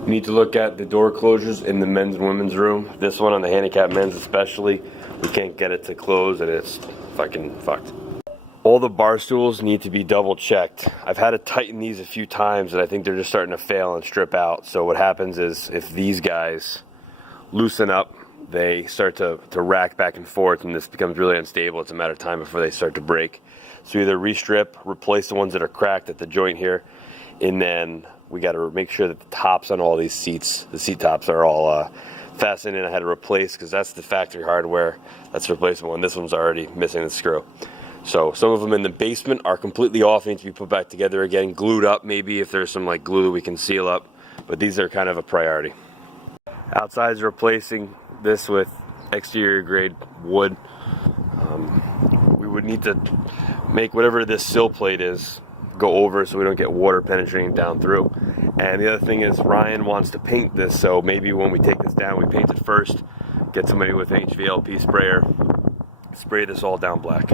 You need to look at the door closures in the men's and women's room. This one on the handicap men's especially, we can't get it to close and it's fucking fucked. All the bar stools need to be double checked. I've had to tighten these a few times and I think they're just starting to fail and strip out. So what happens is if these guys loosen up, they start to rack back and forth and this becomes really unstable. It's a matter of time before they start to break. So either restrip, replace the ones that are cracked at the joint here, and then we got to make sure that the tops on all these seats, the seat tops are all fastened in. I had to replace because that's the factory hardware. That's the replacement one. This one's already missing the screw. So some of them in the basement are completely off, need to be put back together again, glued up maybe if there's some like glue that we can seal up. But these are kind of a priority. Outside is replacing this with exterior grade wood. We would need to make whatever this sill plate is go over so we don't get water penetrating down through. And the other thing is Ryan wants to paint this, so maybe when we take this down we paint it first, get somebody with an HVLP sprayer, spray this all down black.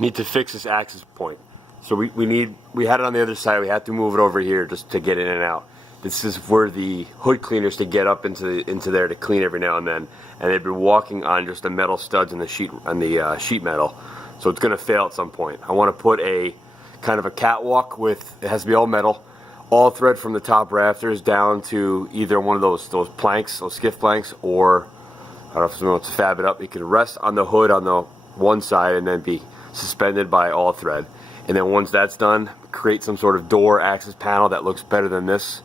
Need to fix this access point. So we had it on the other side, we had to move it over here just to get in and out. This is where the hood cleaners to get up into there to clean every now and then, and they've been walking on just the metal studs and the sheet metal, so it's going to fail at some point. I want to put a kind of a catwalk with, it has to be all metal, all thread from the top rafters down to either one of those planks, those skiff planks, or I don't know if someone wants to fab it up. It could rest on the hood on the one side and then be suspended by all thread. And then once that's done, create some sort of door access panel that looks better than this.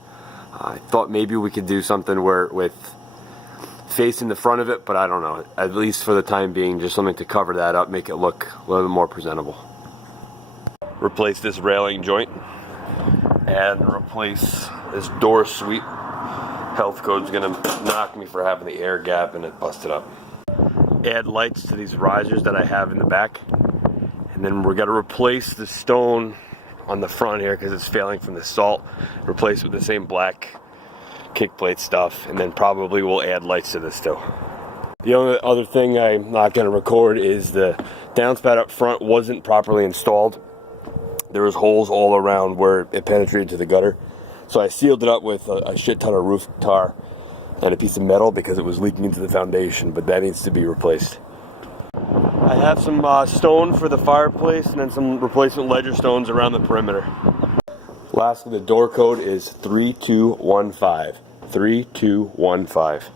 I thought maybe we could do something where with facing the front of it, but I don't know. At least for the time being, just something to cover that up, make it look a little bit more presentable. Replace this railing joint and replace this door sweep. Health code's gonna knock me for having the air gap and it busted up. Add lights to these risers that I have in the back, and then we're gonna replace the stone on the front here because it's failing from the salt. Replace it with the same black kick plate stuff, and then probably we'll add lights to this too. The only other thing I'm not going to record is the downspout up front wasn't properly installed. There was holes all around where it penetrated to the gutter, so I sealed it up with a shit ton of roof tar and a piece of metal because it was leaking into the foundation, but that needs to be replaced. I have some stone for the fireplace and then some replacement ledger stones around the perimeter. Lastly, the door code is 3215. 3215.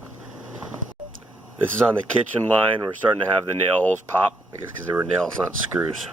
This is on the kitchen line. We're starting to have the nail holes pop, I guess because they were nails, not screws.